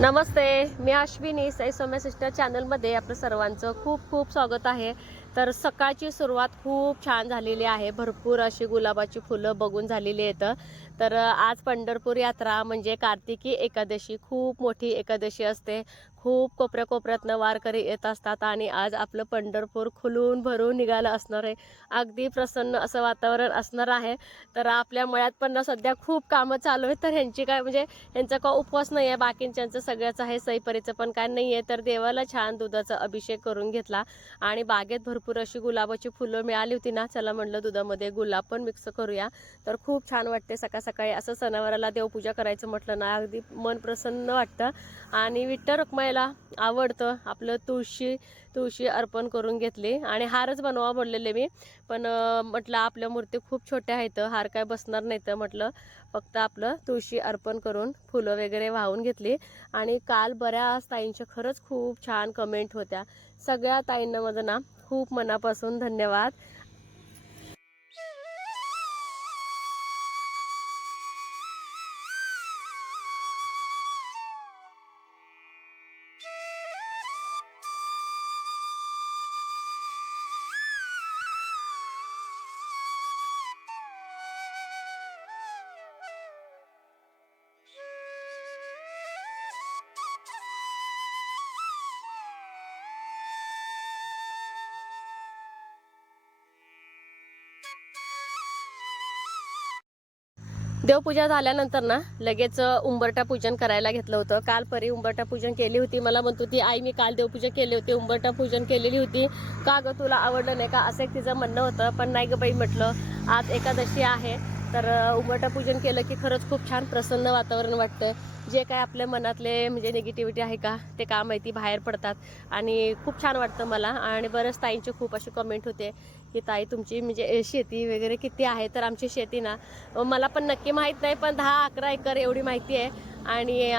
नमस्ते मी अश्विनी. साई सौम्य सिस्टर चॅनलमध्ये आपलं सर्वांचं खूप खूप स्वागत आहे. तर सकाळची सुरुवात खूप छान झालेली आहे. भरपूर अशी गुलाबाची फुलं बघून झालेली आहेत. तर आज पंढरपूर यात्रा म्हणजे कार्तिकी एकादशी. खूप मोठी एकादशी असते. खूप कोपऱ्या कोपऱ्यातनं वारकरी येत असतात आणि आज आपलं पंढरपूर खुलून भरून निघालं असणार आहे. अगदी प्रसन्न असं वातावरण असणार आहे. तर आपल्या मळ्यात पण ना सध्या खूप कामं चालू आहेत. तर ह्यांची काय म्हणजे ह्यांचा का उपवास नाही आहे. बाकींच्यांचं सगळ्याचं आहे. सईपरीचं पण काय नाही आहे. तर देवाला छान दुधाचा अभिषेक करून घेतला आणि बागेत भरपूर अशी गुलाबाची फुलं मिळाली होती ना. चला म्हणलं दुधामध्ये गुलाब पण मिक्स करूया. तर खूप छान वाटते सकाळ सकाळी असं सणावाराला देवपूजा करायचं म्हटलं ना अगदी मन प्रसन्न वाटतं. आणि विठ्ठल रखमाईला आवडतं. आपलं तुळशी तुळशी अर्पण करून घेतली. आणि हारच बनवा बोललेले मी. पण म्हटलं आपल्या मूर्ती खूप छोट्या आहेत. हार काय बसणार नाही तर म्हटलं फक्त आपलं तुळशी अर्पण करून फुलं वगैरे वाहून घेतली. आणि काल बऱ्याच ताईंच्या खरंच खूप छान कमेंट होत्या. सगळ्या ताईंना माझं ना खूप मनापासून धन्यवाद. देवपूजा झाल्यानंतर ना लगेच उंबरटा पूजन करायला घेतलं होतं. काल परी उंबरटा पूजन केली होती. मला म्हणत होती आई मी काल देवपूजा केली होती. उंबरटा पूजन केलेली होती. का ग तुला आवडलं नाही का? असं एक तिचं म्हणणं होतं. पण नाही ग बाई म्हटलं आज एकादशी आहे. तर उंबरटा पूजन केलं की खरंच खूप छान प्रसन्न वातावरण वाटतं जे काय आपल्या मनातले म्हणजे निगेटिव्हिटी आहे का ते का माहिती बाहेर पडतात. आणि खूप छान वाटतं मला. आणि बरंच ताईंचे खूप असे कमेंट होते की ताई तुमची म्हणजे शेती वगैरे किती आहे? तर आमची शेती ना मला पण नक्की माहीत नाही पण दहा अकरा एकर एवढी माहिती आहे. आणि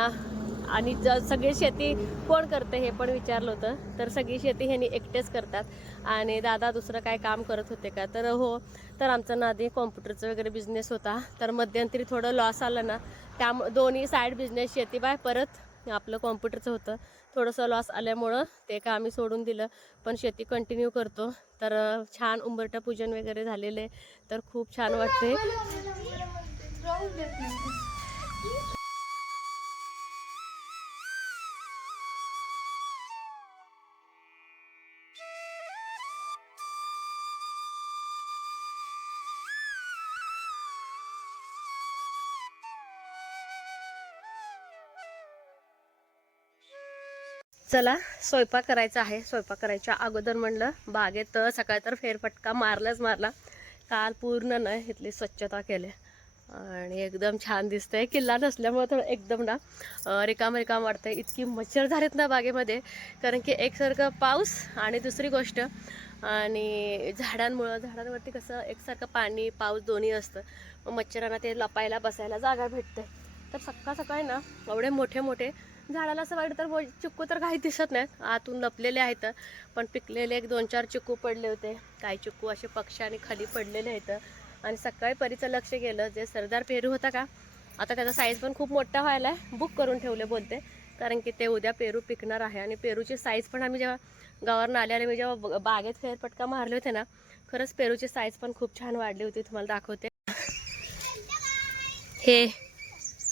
आणि ज सगळी शेती कोण करते हे पण विचारलं होतं. तर सगळी शेती ह्यांनी एकटेच करतात. आणि दादा दुसरं काय काम करत होते का? तर हो तर आमचा ना आधी कॉम्प्युटरचा वगैरे बिझनेस होता. तर मध्यंतरी थोडं लॉस आलं ना त्या दोन्ही साईड बिझनेस शेती बाय परत आपलं कॉम्प्युटरचं होतं. थोडंसं लॉस आल्यामुळं ते का आम्ही सोडून दिलं. पण शेती कंटिन्यू करतो. तर छान उंबरटा पूजन वगैरे झालेले तर खूप छान वाटते चला स्वयंपाक करायचा आहे. स्वयंपाक करायच्या अगोदर म्हणलं बागेत सकाळ तर फेरफटका मारलाच मारला. काल पूर्ण न इथली स्वच्छता केली. आणि एकदम छान दिसतंय. किल्ला नसल्यामुळे थोडं एकदम ना रिकाम रिकाम वाटतंय. इतकी मच्छर झालेत ना बागेमध्ये. कारण की एकसारखं पाऊस आणि दुसरी गोष्ट आणि झाडांमुळं झाडांवरती कसं एकसारखं पाणी पाऊस दोन्ही असतं. मग मच्छरांना ते लपायला बसायला जागा भेटते. तर सकाळ सकाळी ना एवढे मोठे मोठे झाडाला असं वाटलं तर बोल- चिक्कू तर काही दिसत नाहीत आतून लपलेले आहेत. पण पिकलेले एक दोन चार चिक्कू पडले होते. काही चिक्कू असे पक्ष्याने खाली पडलेले आहेत. आणि सकाळी परीचं लक्ष गेलं जे सरदार पेरू होता का? आता त्याचा साईज पण खूप मोठा व्हायला आहे. बुक करून ठेवले बोलते. कारण की ते उद्या पेरू पिकणार आहे. आणि पेरूची साईज पण आम्ही जेव्हा गावावरून आले आणि मी जेव्हा बागेत फेरपटका मारले होते ना खरंच पेरूची साईज पण खूप छान वाढली होती. तुम्हाला दाखवते. हे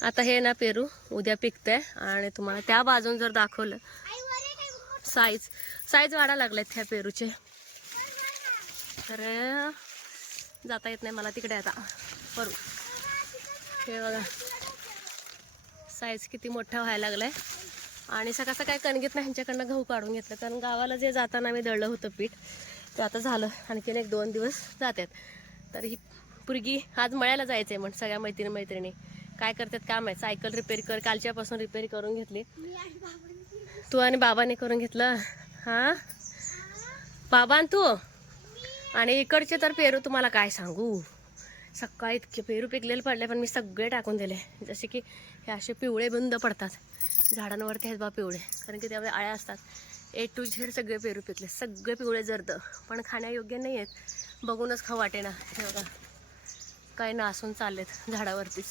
आता हे ना पेरू उद्या पिकतंय आणि तुम्हाला त्या बाजून जर दाखवलं साईज साईज वाढा लागलेत ह्या पेरूचे. तर जाता येत नाही मला तिकडे आता. करू. हे बघा. साईज किती मोठा व्हायला लागलाय. आणि सकाळ सकाळी कणगीत नाही ह्यांच्याकडनं गहू काढून घेतलं. कारण गावाला जे जाताना मी दळलं होतं पीठ ते आता झालं. आणखीन एक दोन दिवस जातात. तर ही पुरगी आज मळ्याला आहे म्हण सगळ्या मैत्रिणी मैत्रिणी काय करतात काम आहे? सायकल रिपेअर कर कालच्यापासून रिपेअर करून घेतली. तू आणि बाबाने करून घेतलं? हां? बाबा आणि तू? आणि इकडचे तर पेरू तुम्हाला काय सांगू? सकाळी इतके पेरू पिकलेले पडले पण मी सगळे टाकून दिले. जसे की हे असे पिवळे बुंद पडतात. झाडांवरती आहेत बा पिवळे. कारण की त्यावेळी आळ्या असतात. ए टू झेड सगळे पेरू पिकले. सगळे पिवळे जर्द. पण खाण्यायोग्य नाही आहेत. बघूनच खाऊ वाटे ना हे बघा. काय नासून चाललेत झाडावरतीच.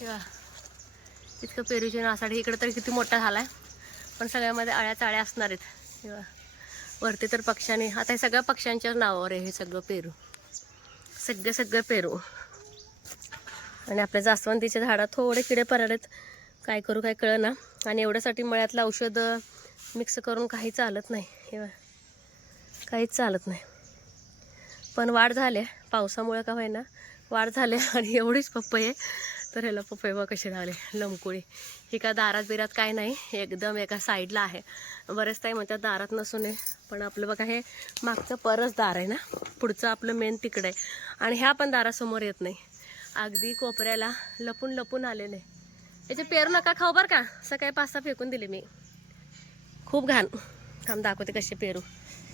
तेव्हा इतकं पेरूची नासाडी इकडं तर किती मोठा झाला आहे पण सगळ्यामध्ये आळ्या चाळ्या असणार आहेत. तेव्हा वरती तर पक्ष्यांनी आता हे सगळ्या पक्ष्यांच्याच नावावर आहे हे सगळं पेरू. सगळे सगळे पेरू. आणि आपल्या जास्वंदीच्या झाडात थोडे किडे पडलेत काय करू काय कळ ना आणि एवढ्यासाठी मळ्यातलं औषध मिक्स करून काही चालत नाही. हे काहीच चालत नाही. पण वाढ झाले पावसामुळे का होईना. वाढ झाले आणि एवढीच पप्पई आहे तर ह्याला पप्पई बघा कशी राहिले लमकुळी. ही का दारात बिरात काय नाही एकदम एका साईडला आहे. बरेच ताई म्हणतात दारात नसून नये पण आपलं बघा हे मागचं परस दार आहे ना पुढचं आपलं मेन तिकडं आहे. आणि ह्या पण दारासमोर येत नाही. अगदी कोपऱ्याला लपून लपून आलेले. याचे पेरू नका खाऊ बरं का सकाळी पाच सहा फेकून दिले मी. खूप घाण. थांब दाखवते कसे पेरू.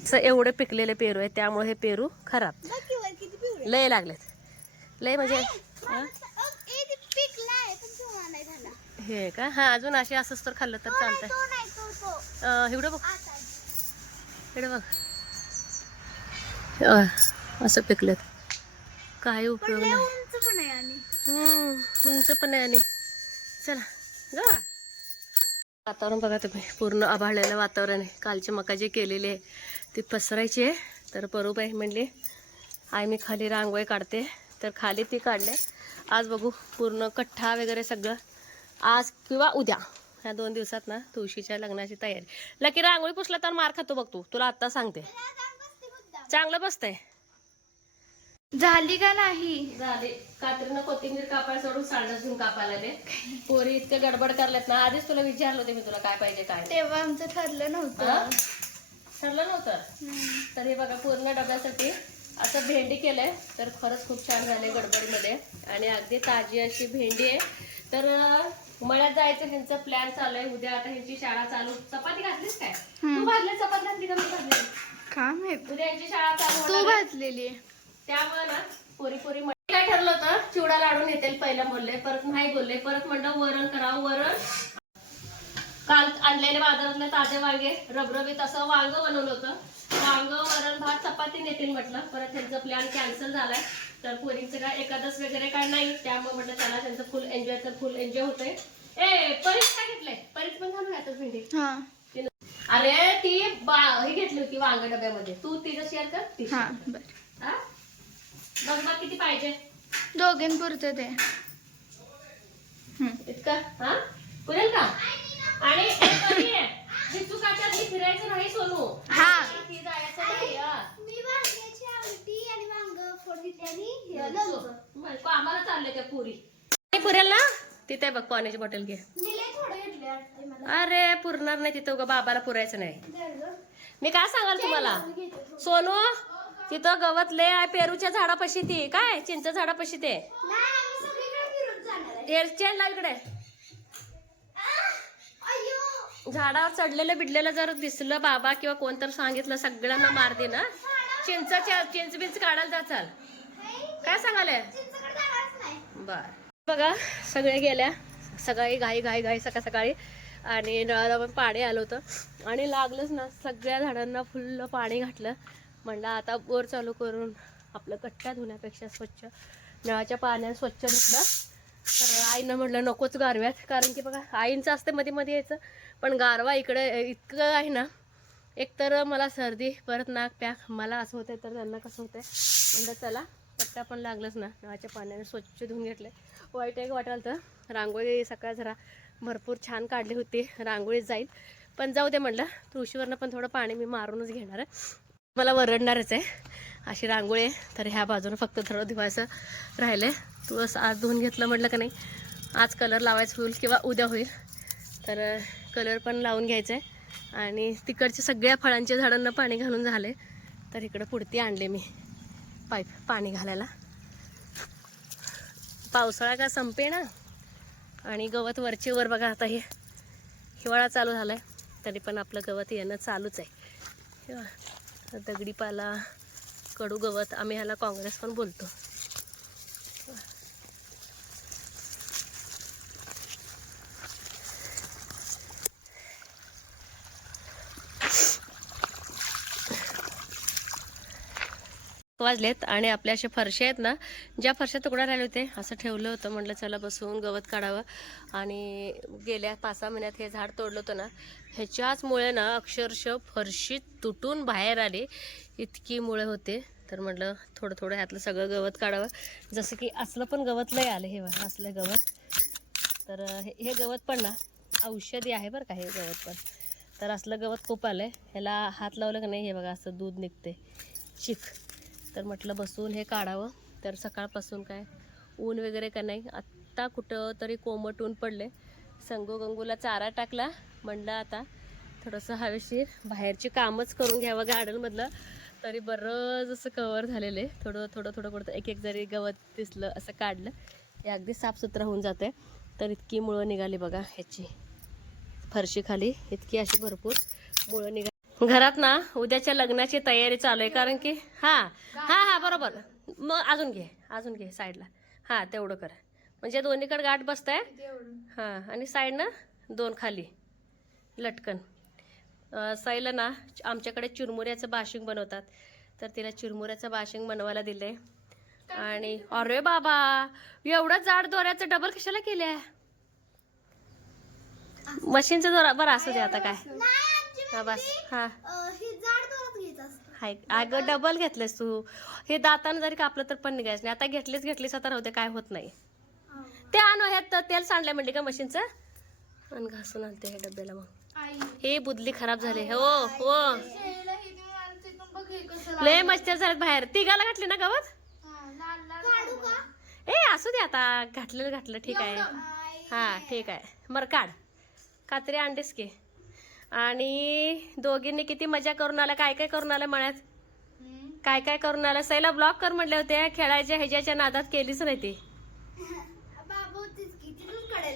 असं एवढे पिकलेले पेरू आहे त्यामुळे हे पेरू खराब. लय लागलेत. लय म्हणजे हा? पिकला आहे पण तेव्हा नाही झाला हे का? हा अजून असे असंच तर खाल्लं तर चालतंय. तो नाही तो तो. अं, इकडं बघ. इकडे बघ. असं पिकलेत. काही उपयोग नाही. उंच पण आहे आणि. चला जा. वातावरण बघा तुम्ही. पूर्ण आभाळलेलं वातावरण आहे. कालची मका जी केलेली आहे ती पसरायची आहे. तर परूबाई म्हणली आई मी खाली रांगोळी काढते. तर खाली ती काढले. आज बघू पूर्ण कठ्ठा वगैरे सगळं. आज किंवा उद्या. ह्या दोन दिवसात ना तुळशीच्या लग्नाची तयारी. लकी रांगोळी पुसला तर मार खातो बघ तू. तुला आत्ता सांगते. चांगलं बसतंय. झाली का नाही? झाले. कात्रीनं कोथिंबीर कापायला सोडून सांडा घेऊन कापायला आले पोरी इतके गडबड करल्यात ना आधीच तुला विचारलं होते मी तुला काय पाहिजे काय. तेव्हा आमचं ठरलं? नव्हतं. ठरलं नव्हतं. तर हे बघा पूर्ण डब्यासाठी असं भेंडी केलंय. तर खरंच खूप छान झाले गडबडीमध्ये. आणि अगदी ताजी अशी भेंडी आहे. तर मळ्यात जायचं ह्यांचं प्लॅन चालू आहे. उद्या आता ह्यांची शाळा चालू. चपाती घातलीस काय? तू. भाजली चपाती घातली का मी भाजली का माहीत? उद्या यांची शाळा चालू तू होणार आहे. भाजलेली. त्यामुळे ना पोरी पोरी म्हण- काय ठरलं होतं? चिवडा लाडून येतील पहिला बोलले परत नाही बोलले. परत म्हणलं वरण करावं वरण. काल आणलेले बाजारातले ताजे वांगे रबरबीत असं वांग बनवलं होतं. वांग वरण भात चपाती नेतील म्हटलं. परत त्यांचा प्लॅन कॅन्सल झालाय. तर पोरींचं काय एकादश वगैरे काय नाही. त्यामुळे म्हटलं चला त्यांचं फुल एन्जॉय तर फुल एन्जॉय होतंय. ए परीच काय घेतलंय. परीच पण घालून यातच भेंडी. अरे ती बा- हे घेतली होती वांग डब्यामध्ये. तू तिचं शेअर कर ती? बघ बघ किती पाहिजे. दोघींपुरतं ते. इतकं? हा? पुरेल का? आणि. भिचुकाच्या आधी फिरायचं नाही सोनू. हा. ती जायचं नाही हा. मी वांग्याची आमटी आणि वांग आणि मग त्या पुरी. नाही पुरेल ना तिथे बघ पाण्याची बॉटल घे. मी लय थोडं घेतले वाटतंय मला. अरे पुरणार नाही तिथं उगा बाबाला पुरायचं नाही. जर गं. मी काय सांगाल तुम्हाला? घेते थोडं. सोनू तिथं गवत लय आहे पेरूच्या झाडापाशी ती. काय? चिंच झाडापाशी ते. नाही आम्ही सगळीकडे फिरून जाणार आहे. हेअर स्टँड ला इकडे आह! अय्यो झाडावर चढलेलं बिडलेलं जर दिसलं बाबा किंवा कोण तर सांगितलं सगळ्यांना मार दे ना. चिंच चिंच बिंच काढायला जाचाल काय सांगाले बर. बघा सगळे गेल्या. सकाळी घाई घाई घाई सकाळ सकाळी. आणि नळाला पण पाणी आलं होतं. आणि लागलंच ना सगळ्या झाडांना फुल्ल पाणी घातलं. म्हणलं आता बोर चालू करून आपलं कट्ट्या धुण्यापेक्षा स्वच्छ नळाच्या पाण्याने स्वच्छ धुतलं. तर आईनं म्हटलं नकोच गारव्यात. कारण की बघा आईंचं असते मध्ये मध्ये यायचं. पण गारवा इकडे इतकं आहे ना एक तर मला सर्दी परत नाक पॅक मला असं होतंय तर त्यांना कसं होतंय? म्हणलं चला पट्टा पण लागलंच ना. नळाच्या पाण्याने स्वच्छ धुवून घेतले वाईट एक वाटाल तर रांगोळी सकाळ जरा भरपूर छान काढली होती. रांगोळीत जाईल. पण जाऊ दे म्हटलं तुळशीवरनं पण थोडं पाणी मी मारूनच घेणार आहे. मला वरडणारच आहे. अशी रांगोळी आहे. तर ह्या बाजूनं फक्त थोडं धुवायचं राहिलं आहे तुळस आज धुवून घेतलं म्हटलं का नाही आज कलर लावायचं होईल किंवा उद्या होईल. तर कलर पण लावून घ्यायचं आहे आणि तिकडच्या सगळ्या फळांच्या झाडांना पाणी घालून झाले तर इकडं पुढती आणले मी. पाईप पाणी घालायला. पावसाळा का संपे ना? आणि गवत वरचे वर बघा आता हे. हिवाळा चालू झाला आहे तरी पण आपलं गवत येणं चालूच आहे. दगडी पाला दगडीपाला कडू गवत आम्ही ह्याला काँग्रेस पण बोलतो. वाजलेत आणि आपल्या अशा फरशा आहेत ना ज्या फरशा तुकडा राहिले होते असं ठेवलं होतं. म्हटलं चला बसून गवत काढावं. आणि गेल्या पाच सहा महिन्यात हे झाड तोडलं होतं ना ह्याच्याचमुळे ना अक्षरशः फरशी तुटून बाहेर आली. इतकी मुळे होते. तर म्हटलं थोडं थोडं ह्यातलं सगळं गवत काढावं. जसं की असलं पण गवत लय आलं हे बघा असलं गवत. तर हे हे गवत पण ना औषधी आहे बरं का हे गवत पण. तर असलं गवत खूप आलं आहे ह्याला हात लावलं का नाही हे बघा असं दूध निघते चिक तर म्हटलं बसून हे काढावं. तर सकाळपासून काय ऊन वगैरे का नाही आत्ता कुठं तरी कोमट ऊन पडले. संगू गंगूला चारा टाकला म्हणलं आता थोडंसं हवेशीर बाहेरची कामच करून घ्यावं गार्डनमधलं. तरी बरंच असं कवर झालेलं आहे थोडं थोडं थोडं कुठं एक एक जरी गवत दिसलं असं काढलं हे अगदी साफसुथरं होऊन जाते तर इतकी मुळं निघाली बघा ह्याची फरशी खाली इतकी अशी भरपूर मुळं निघाली. घरात ना उद्याच्या लग्नाची तयारी चालू आहे कारण की हां हां हां बरोबर. मग अजून घे अजून घे साईडला हां तेवढं कर. म्हणजे दोन्हीकडे गाठ बसताय? हां आणि साईडनं दोन खाली. लटकन. साईला ना आमच्याकडे चिरमुऱ्याचं बाशिंग बनवतात. तर तिला चिरमुऱ्याचं बाशिंग बनवायला दिले आणि अरे बाबा एवढं जाड दोऱ्याचं डबल कशाला केल्या? मशीनचं दोरा बरं असू दे आता काय. हा बस. हा. हे हाय अगं डबल घेतलेस तू. हे दातानं जरी कापलं तर पण निघायचं नाही. आता घेतलीच घेतलीस आता राहू दे काय होत नाही. हो. ते आणू ह्यात तेल सांडलं म्हणली का मशीनचं? आणि घासून आणते हे डब्याला मग. हे बुदली खराब झाली. हो हो. हे हे लय मच्छर झालेत बाहेर. तिघाला घातली ना गवत? हा, लाल लाल काढू का? ए असू दे आता. घातलेलं घातलं. ठीक आहे. हा ठीक आहे. बरं काढ. कात्री अंडीस की? आणि दोघींनी किती मजा करून आल्या काय काय करून आल्या मळ्यात. काय काय करून आल्या सैला ब्लॉक कर म्हटले होते खेळायच्या ह्याच्याच्या नादात केलीच नाही ती.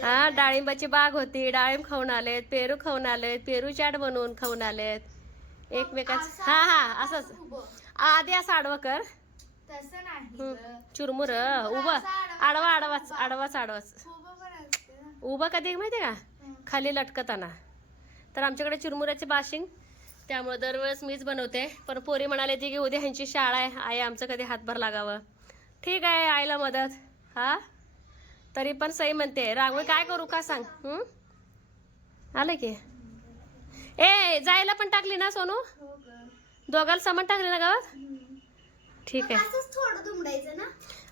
हा डाळिंबाची बाग होती. डाळिंब खाऊन आलेत पेरू खाऊन आलेत पेरू चाट बनवून खाऊन आलेत. एकमेकाच हा हा असंच. आधी असं आडवं कर. चुरमुर उभं. आडवा. आडवाच आडवाच आडवाच. उभं कधी माहिती का? खाली लटकताना. तर आमच्याकडे चिरमुऱ्याचे बाशिंग. त्यामुळे दरवेळेस मीच बनवते. पण पोरी म्हणाले ती की उद्या ह्यांची शाळा आहे. आई आमचं कधी हातभार लागावं. ठीक आहे आईला मदत. हा? तरी पण सई म्हणते रांगोळी काय करू का सांग? आलं की? ए जायला पण टाकली ना सोनू. दोघाला सामान टाकले ना गावात. ठीक आहे. थोडं ना?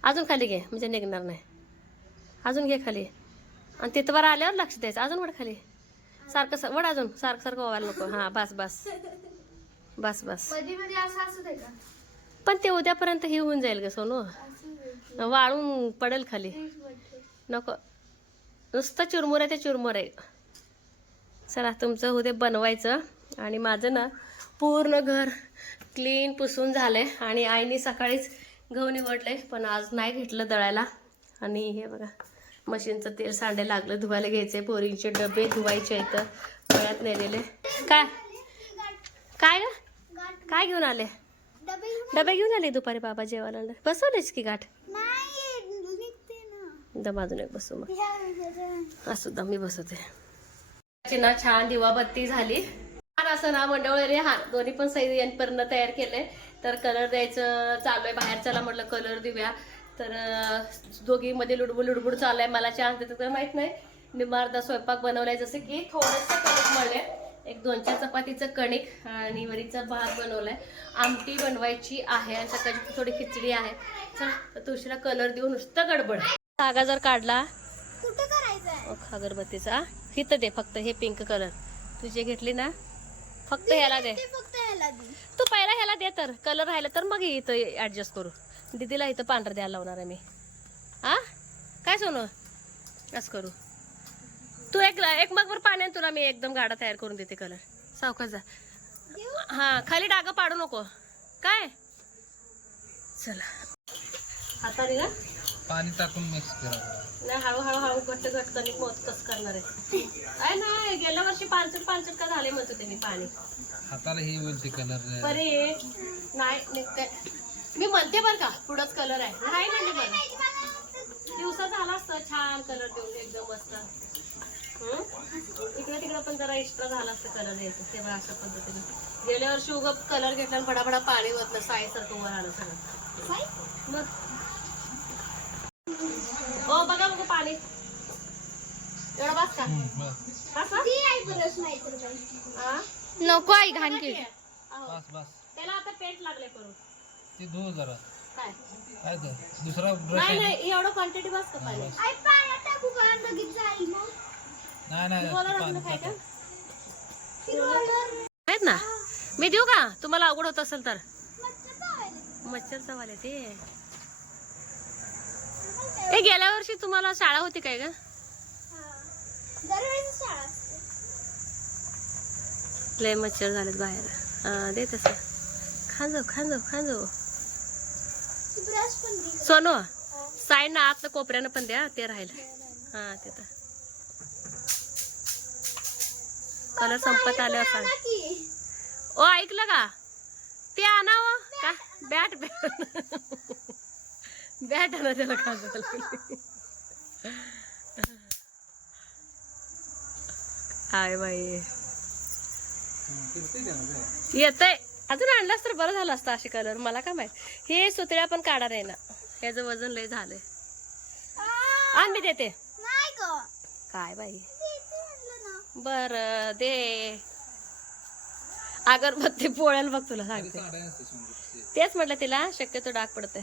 अजून खाली घे म्हणजे निघणार नाही. अजून घे खाली. आणि तिथं बरं आल्यावर लक्ष द्यायचं. अजून वड खाली. सारखं स- वड अजून. सारखं सारखं व्हायला नको. हां बस बस. बस बस. कधी मध्ये असं असू दे का? पण ते उद्यापर्यंत हे होऊन जाईल ग सोनू. असू दे. वाळून पडेल खाली. तेच म्हटलं. नको. नुसतं चुरमुर आहे ते चुरमुर. आहे चला तुमचं उद्या बनवायचं. आणि माझं ना पूर्ण घर क्लीन पुसून झालंय. आणि आईने सकाळीच गहू निवडले पण आज नाही घेतलं दळायला. आणि हे बघा. मशीनचं तेल सांडे लागलं धुवायला घ्यायचे पोरींचे डबे धुवायचे आहेत. तर गळ्यात नेलेले. काय? काय ग? काय घेऊन आले? डबे घेऊन आले दुपारी बाबा जेवायला? बसवलेच की गाठ? नाही दम अजून एक बसू मग. असू दम मी बसवते. ना छान दिवाबत्ती झाली. छान असं ना मंडळी हा दोन्ही पण सैद यांपर्यंत तयार केले तर कलर द्यायचं चालू आहे. बाहेर चला म्हटलं कलर देऊया. तर अं, दोघी मध्ये लुडबुड लुडबुड चालू आहे मला चान्स देतो तर माहीत नाही. निमार्दा स्वयंपाक बनवलाय जसं की थोडंसं कणिक मळले एक दोन चार चपातीचं कणिक आणि वरीचा भात बनवलाय. आमटी बनवायची आहे आणि सकाळची थोडी खिचडी आहे. चला तुळशीला कलर देऊन नुसतं गडबड. धागा जर काढला अगरबत्तीचा. हिथं दे फक्त हे पिंक कलर तुझे घेतली ना फक्त ह्याला दे. ते फक्त ह्याला दे. तू पहिला ह्याला दे तर. कलर राहिला तर मग इथं ऍडजस्ट करू. दीदीला इथं पांढरं द्यायला लावणार आहे मी. हा काय सोनू? असं करू. तू एक एक मग बरं पाण्यात तुला मी एकदम गाडा तयार करून देते कलर सावकाश जा. हा खाली डाग पाडू नको. काय? चला. हाताने ना पाणी टाकून मिक्स करावं नाही हळूहळू हळू घट्ट घट्ट कणिक मोत कसं करणार आहे. काय नाही गेल्या वर्षी पानसट पानसट का झाले म्हणतो ते मी पाणी. हाताला हे होईल ते कलर बरे नाही मी म्हणते बरं का पुढंच कलर आहे. नाही म्हणते बरं. दिवसा झाला असतं छान कलर देऊन एकदम मस्त. हं? इकडे तिकडे पण जरा एक्स्ट्रा झाला असतं कलर द्यायचं तेव्हा अशा पद्धतीने. गेल्या वर्षी उगं कलर घेतला आणि बडाबडा पाणी होत साईसारखं वर आलं सगळं. साई? मग? हो बघा बघा पाणी. एवढं बस का? बस? नको आई घाण केली. अहो, बस बस. त्याला आता पेंट लागले करून. ते धुव जरा. काय? काय तर दुसरा ब्रश नाही? नाही एवढं क्वांटिटी बस का बस. आई पाण्यात टाकू का लगेच जाईल मग. नाही नाही काय. का आहेत ना? मी देऊ का? तुम्हाला अवघड होत असेल तर. मच्छर चावाले ते. ए गेल्या वर्षी तुम्हाला शाळा होती काय ग? हा. लय मच्छर झालेत बाहेर. हा दे तसं. खांजो खांजो खांजो. सोनू साईड ना आतलं कोपऱ्यानं पण द्या ते राहील. हा ते तर. कलर संपत सांग आणा की. ओ ऐकलं का? ते आणावं का? Bat bat. बॅट आणा त्याला खाजवायला हाय बाई. फिरते ते ना ते. येतंय. अजून आणलास तर बरं झालं असतं असे कलर मला काय माहीत. हे सुतळ्या पण काढा आहे ना ह्याचं वजन लय झालंय. आण मी देते. काय बाई? बर दे. अगरबत्ती पोळ्याला बघ तुला सांगते. तेच म्हटलं तिला शक्यतो डाग पडतंय.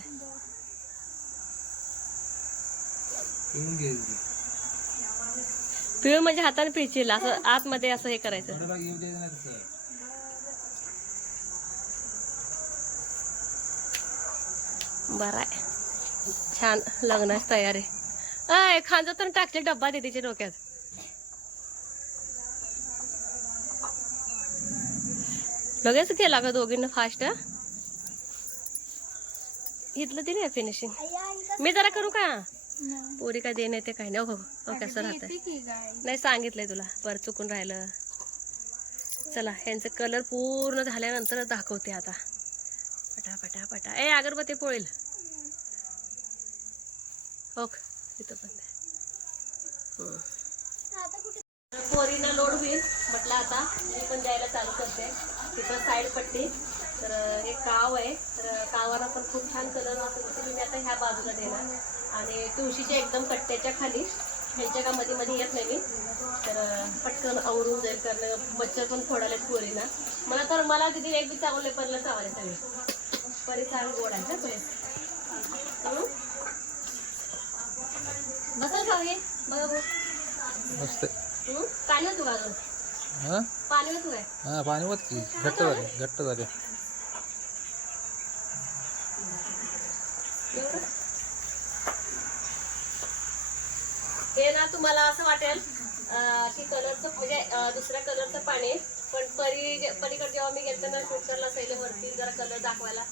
पिळून घ्यायची ती. पिळ म्हणजे हाताने पिळशील असं आतमध्ये असं हे करायचं. बरं आहे. छान लग्नाची तयारी. अय खांजा तर टाकले डब्बा दे तिच्या डोक्यात. लगेच केला का दोघींना फास्ट इथलं दिली फिनिशिंग कसं मी जरा करू का. पोरी काय देणे ते काही नाही. हो हो कसं राहतंय? येते की गाय नाही सांगितलंय तुला. बरं चुकून राहिलं. चला ह्यांचं कलर पूर्ण झाल्यानंतर दाखवते आता. पटा पटा. पटा ए अगरबत्ती पोळील. हो तिथं पण द्या. पोरींना लोड होईल म्हटलं आता. मी पण द्यायला चालू करते. तिथं साईड पट्टी. तर हे काव आहे. तर कावाला पण खूप छान कलर असतो मी आता ह्या बाजूला देणार. आणि तुळशीच्या एकदम कट्ट्याच्या खाली ह्यांच्या का मध्ये मध्ये येत नाही मी. तर पटकन आवरून जाईल कारण मच्छर पण फोडाले पोरीना. मला तर मला तिथे एक बी चावले परला चावले सगळे परी चांग गोड आहे ना परी हं? बसा खावी बघा बघ. मस्त हं? का अजून हा हा पाणी वत की घट्ट झाले घट्ट झाले एवढं? हे ना तुम्हाला असं वाटेल अं, की कलरचं म्हणजे अं, दुसऱ्या कलरचं पाणी आहे. पण परी पलीकडे जेव्हा मी घेतलं ना शूट करला वरती जरा कलर दाखवायला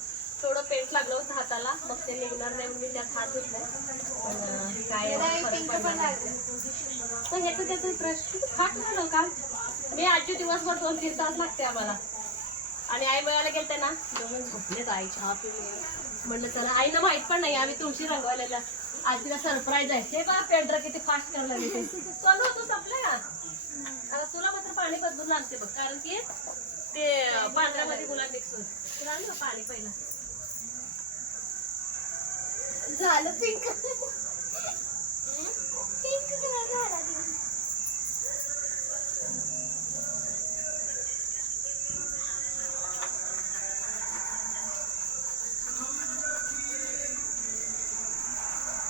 थोडं पेंट लागलं होतं हाताला. मग ते निघणार नाही म्हणून मी त्यात हात धुतले काय. पण ह्याचं त्याचं प्रश्न फाट झालं का मी आजचे दिवसभर दोन तीन तास लागते आम्हाला. आणि आई बघायला गेलते ना दोघं झोपलेत आई चहा पिऊन म्हणलं चला आईनं माहीत पण नाही आम्ही तुळशी रंगवायला आज तिला सरप्राईज आहे. हे बा पेंटर किती फास्ट करायला लागले ते. सोनू तू संपले का आता तुला मात्र पाणी बदलून लागते बघ कारण की ते पांढऱ्यामध्ये गुलाब मिक्स होईल. तुला पाणी पहिलं? झालं पिंक पिंक कलर झाला ते.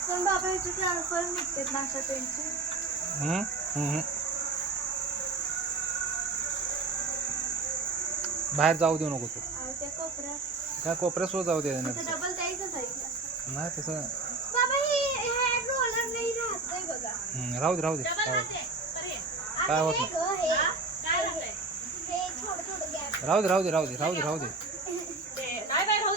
पण बाबा याचे ट्रान्सफर निघतात हम्म? हम्म. बाहेर जाऊ देऊ नको तू त्या कोपऱ्यात काय कोपऱ्यात सुद्धा जाऊ दे. डबल. नाही तसं बाबा हे हे रोलर नाही राहतंय बघा हम्म, राहू दे राहू दे डबल काय होत राहते तरी काय होत हे नाही गं, हे काय राहतंय हे थोडं थोडं गॅप राहू दे राहू दे राहू दे राहू दे राहू दे ते नाही बाई राहू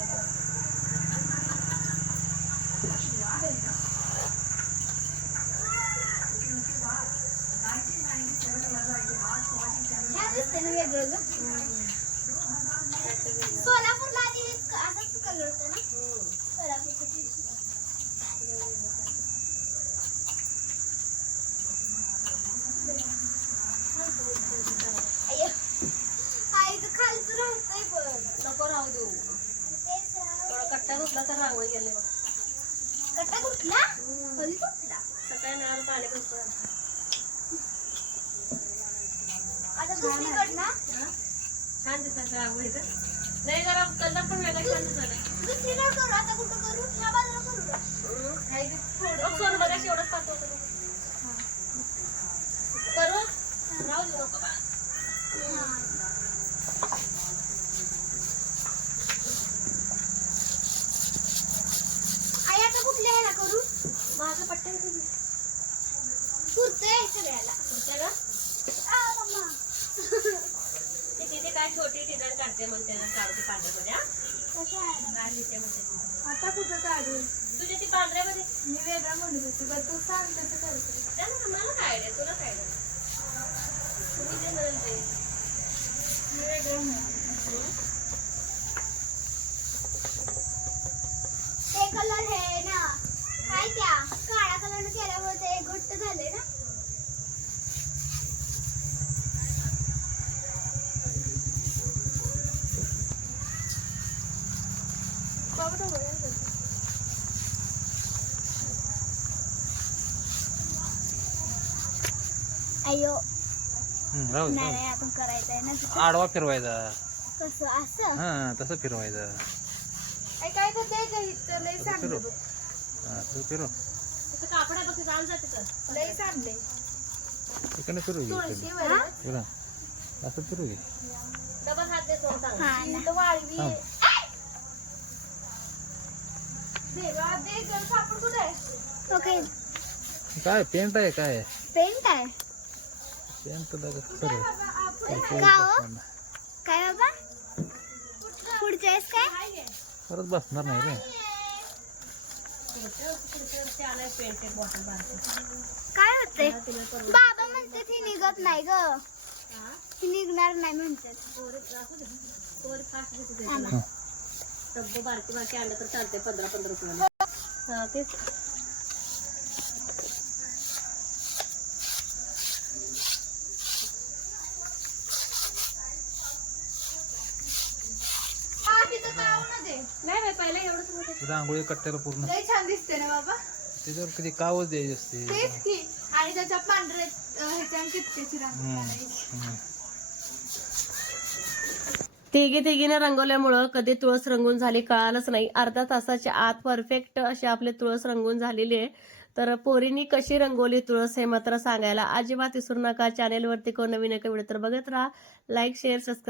कट्टा कुठला कधी कुठला सकाळी मिळालं पाणी घुसलं आता छान दिसत रांगोळीचं नाही जरा कलर पण वेगळा छान दिसत दुसरीकडे करू आता कुठं करू? ह्या बाजूला करू? थोडं सोन बघा एवढंच पाठवतो करू? राहू नको बा. आई आता कुठल्या ह्याला करू माझं पट्ट्या पुरतंय सगळ्याला. पुढच्या का? आ, मम्मा. ते तिथे काय छोटी डिझाईन काढते मग त्याला काढते पांढऱ्यामध्ये हा? काय लिहिते म्हणते. आता कुठं काढू? तुझी ती पांढऱ्यामध्ये. मी वेगळं म्हणत होती बरं तू सांग कसं करते. त्याला मला काय आयडिया तुला काय आयडिया तुम्ही जे म्हणाल ते मी वेगळं म्हणत कलर हे ना काय त्या काळ्या कलर केल्यामुळे ते घट्ट झाले ना अयो हम्म, राहू दे नाही नाही आपण करायचं आहे ना दे. आडवा फिरवायचा. कसं असं? हा तसं फिरवायचं. काय तर ते काही तर लई तसं फिरव हा तसं फिरव तिथं कापड आहे बघ तिथं आण जा तिथं. लई सांडले इकडे फिरव घे इकडे. फिरव. असं फिरव घे. डबल हात दे सोन सांग हा ना. वाळवी. हा. देवा दे जर कापड कुठे आहे? ओके. काय पेंट आहे काय? पेंट आहे. पेंट दादा सर्व काय बाबा पुढच्या वेळेस काय परत बसणार नाही रे काय होते बाबा म्हणते ती निघत नाही ग ती निघणार नाही म्हणतात बारकी बारकी आणलं तर चालते पंधरा पंधरा किलो तेच नाही बाई पहिला एवढंच होतं. रांगोळी कट्ट्याला पूर्ण. छान दिसते ना बाबा. त्याच्यावर कधी कावच द्यायची असते. तेच की. आणि त्याच्या पांढरे ह्याच्या. तिघी तिघीने रंगवल्यामुळं कधी तुळस रंगून झाली कळालंच नाही. अर्धा तासाच्या आत परफेक्ट अशी आपली तुळस रंगून झालेली आहे. तर पोरीनी कशी रंगवली तुळस हे मात्र सांगायला अजिबात विसरू नका. चॅनेलवरती कोण नवीन एका व्हिडिओ तर बघत राहा. Like share subscribe